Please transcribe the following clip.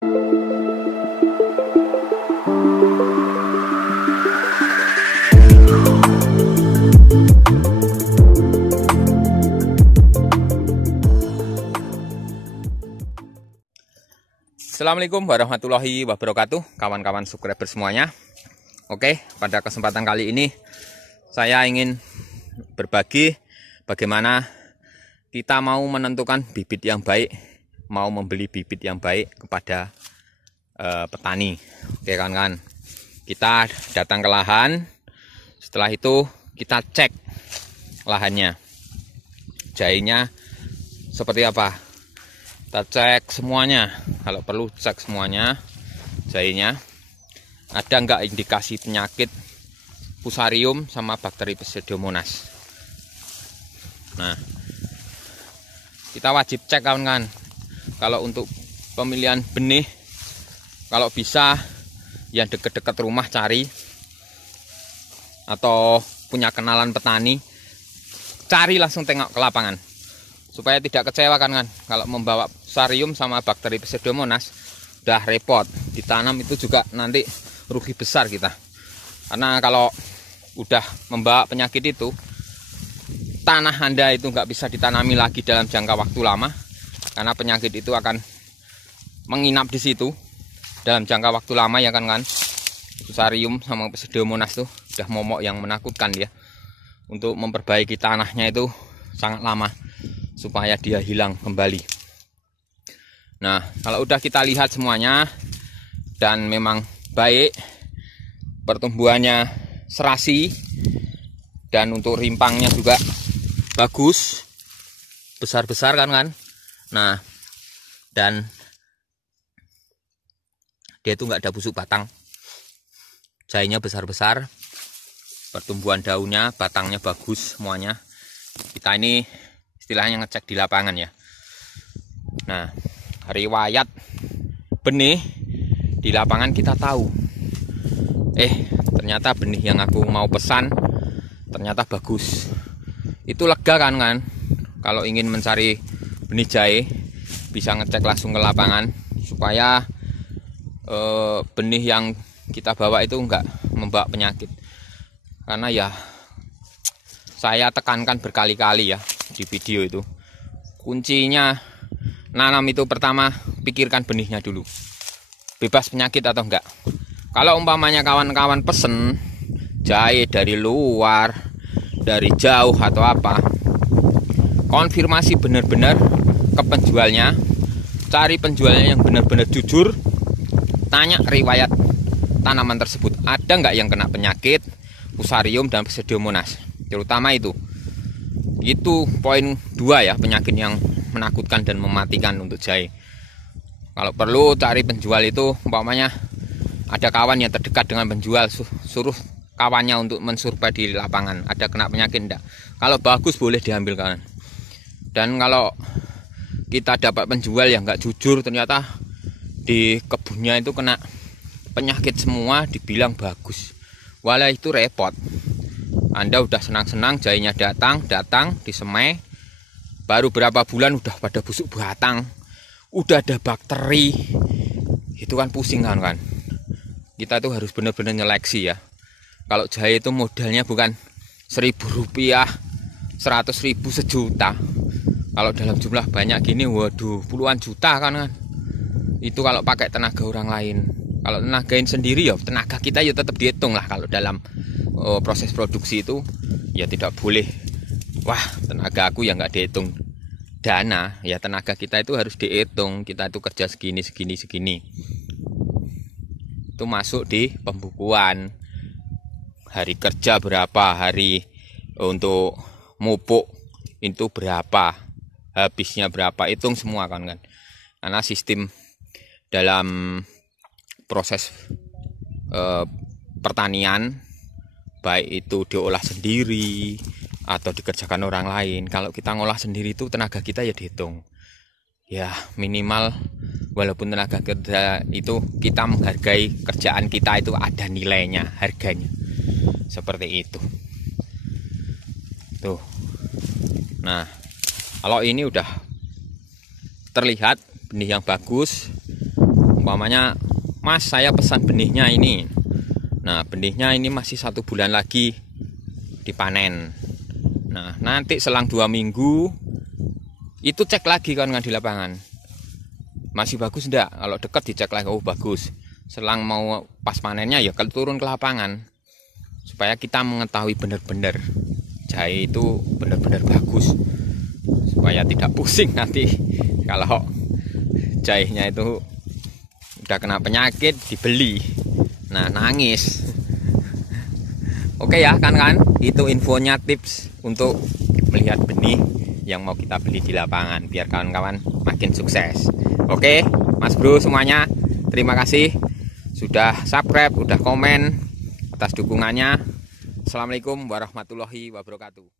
Assalamualaikum warahmatullahi wabarakatuh, kawan-kawan subscriber semuanya. Oke, pada kesempatan kali ini saya ingin berbagi bagaimana kita mau menentukan bibit yang baik, mau membeli bibit yang baik kepada petani. Oke kawan-kawan, kita datang ke lahan, setelah itu kita cek lahannya, jahenya seperti apa. Kita cek semuanya, kalau perlu cek semuanya, jahenya ada nggak indikasi penyakit Fusarium sama bakteri Pseudomonas. Nah, kita wajib cek kawan-kawan. Kalau untuk pemilihan benih, kalau bisa yang dekat-dekat rumah cari, atau punya kenalan petani, cari langsung tengok ke lapangan. Supaya tidak kecewa kan, kalau membawa Fusarium sama bakteri Pseudomonas udah repot, ditanam itu juga nanti rugi besar kita. Karena kalau udah membawa penyakit itu, tanah Anda itu nggak bisa ditanami lagi dalam jangka waktu lama, karena penyakit itu akan menginap di situ dalam jangka waktu lama ya kan. Fusarium sama Pseudomonas tuh udah momok yang menakutkan ya. Untuk memperbaiki tanahnya itu sangat lama supaya dia hilang kembali. Nah, kalau udah kita lihat semuanya dan memang baik, pertumbuhannya serasi dan untuk rimpangnya juga bagus, besar-besar kan. Nah, dan dia itu nggak ada busuk batang, jahenya besar-besar, pertumbuhan daunnya, batangnya bagus semuanya. Kita ini istilahnya ngecek di lapangan ya. Nah, riwayat benih di lapangan kita tahu. Ternyata benih yang aku mau pesan ternyata bagus. Itu lega kan. Kalau ingin mencari benih jahe bisa ngecek langsung ke lapangan supaya benih yang kita bawa itu enggak membawa penyakit. Karena ya saya tekankan berkali-kali ya di video itu, kuncinya nanam itu pertama pikirkan benihnya dulu, bebas penyakit atau enggak. Kalau umpamanya kawan-kawan pesen jahe dari luar, dari jauh atau apa, konfirmasi benar-benar ke penjualnya, cari penjualnya yang benar-benar jujur, tanya riwayat tanaman tersebut ada enggak yang kena penyakit Fusarium dan Pseudomonas, terutama itu poin 2 ya, penyakit yang menakutkan dan mematikan untuk jahe. Kalau perlu cari penjual itu, umpamanya ada kawan yang terdekat dengan penjual, suruh kawannya untuk mensurvei di lapangan ada kena penyakit enggak. Kalau bagus boleh diambil kawan. Dan kalau kita dapat penjual yang enggak jujur, ternyata di kebunnya itu kena penyakit semua, dibilang bagus, walah itu repot. Anda udah senang-senang jahenya datang disemai, baru berapa bulan udah pada busuk batang, udah ada bakteri, itu kan pusing kan. Kita tuh harus benar-benar nyeleksi ya. Kalau jahe itu modalnya bukan 1.000 rupiah, 100.000, sejuta. Kalau dalam jumlah banyak gini, waduh, puluhan juta kan. Itu kalau pakai tenaga orang lain. Kalau tenagain sendiri ya tenaga kita ya tetap dihitung lah. Kalau dalam proses produksi itu ya tidak boleh, wah tenaga aku ya nggak dihitung dana ya, tenaga kita itu harus dihitung. Kita itu kerja segini itu masuk di pembukuan, hari kerja berapa, hari untuk mupuk itu berapa, habisnya berapa, hitung semua kan. Karena sistem dalam proses pertanian, baik itu diolah sendiri atau dikerjakan orang lain, kalau kita ngolah sendiri itu tenaga kita ya dihitung ya, minimal walaupun tenaga kerja itu kita menghargai kerjaan kita itu ada nilainya, harganya, seperti itu tuh. Nah, kalau ini udah terlihat benih yang bagus, Umpamanya, Mas, saya pesan benihnya ini. Nah, benihnya ini masih 1 bulan lagi dipanen. Nah, nanti selang 2 minggu itu cek lagi kan di lapangan, masih bagus enggak. Kalau dekat dicek lagi, oh bagus. Selang mau pas panennya ya kalau turun ke lapangan, supaya kita mengetahui benar-benar jahe itu benar-benar bagus, supaya tidak pusing nanti kalau jahenya itu udah kena penyakit dibeli, nah nangis. Oke ya kan, itu infonya, tips untuk melihat benih yang mau kita beli di lapangan biar kawan-kawan makin sukses. Oke Mas Bro semuanya, terima kasih sudah subscribe, udah komen, atas dukungannya. Assalamualaikum warahmatullahi wabarakatuh.